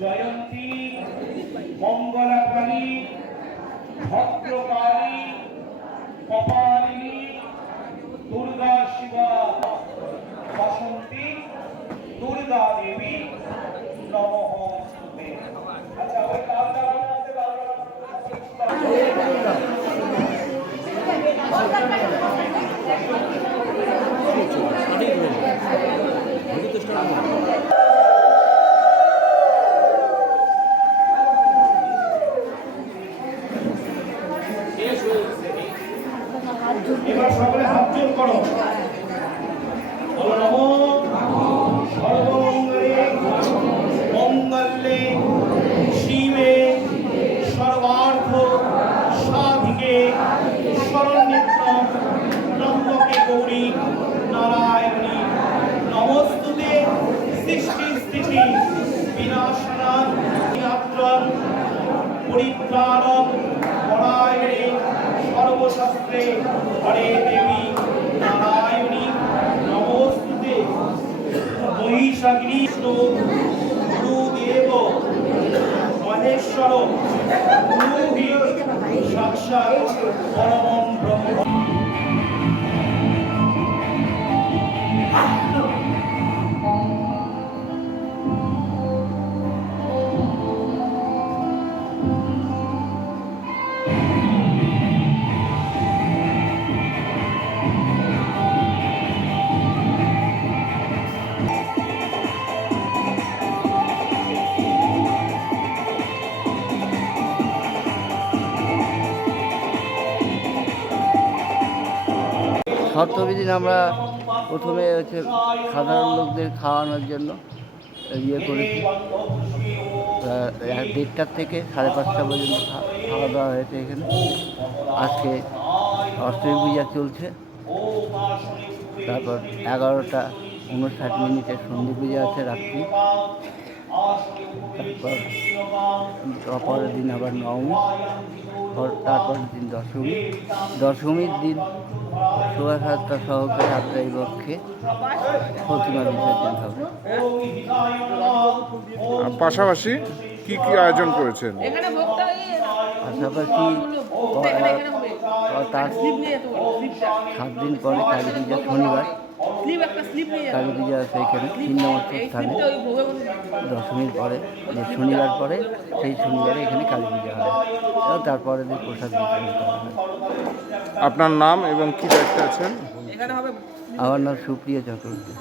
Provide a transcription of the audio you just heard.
জয়ন্তী, মঙ্গলাকালী, ভদ্রকালী, কপালিনী, দুর্গা শিবা, বাসন্তী, দুর্গা দেবী, নমঃ। আচ্ছা ওই কালটা বানাতে পারবে এবার সকলে হাত জোর করো। গৌরী নারায়ণী নমস্তুতে সৃষ্টি স্থিতি বিনাশনা বিনাত্রম পরিত্রাণম পরায়ণে সর্বশাস্ত্রে হরে দেবী নারায়ণী নমস্তুতে। মহিষাগ্নি গুরুদেব মহেশ্বর গুরু সাক্ষাৎ পরমম শর্তবিধি আমরা প্রথমে হচ্ছে সাধারণ লোকদের খাওয়ানোর জন্য ইয়ে করেছি দেড়টার থেকে সাড়ে পাঁচটা পর্যন্ত খাওয়া দাওয়া হয়েছে এখানে। আজকে অষ্টমী পূজা চলছে। তারপর এগারোটা উনষাট মিনিটে সন্ধি পূজা আছে রাত্রি। তারপর অপরের দিন আবার নবমী। পর- তারপরের দিন দশমী। দশমীর দিন শোভাযাত্রা সহকারে আত্মা এই পক্ষে প্রতিমা বিসর্জন হবে। আর পাশাপাশি কি কি আয়োজন করেছেন? পাশাপাশি এখানে এখানে হবে। তার সাত দিন পরে কালী পূজা শনিবার স্লিপ একটা স্লিপ নিয়ে যেতে কালী পূজা আছে এখানে তিন নম্বর স্থানে। দশমীর পরে যে শনিবার পরে সেই শনিবারে এখানে কালী পূজা হয়। তারপরে দিন প্রসাদ বিতরণ করা হয়। আপনার নাম এবং কি দায়িত্ব আছেন? আমার নাম সুপ্রিয়া চক্রবর্তী।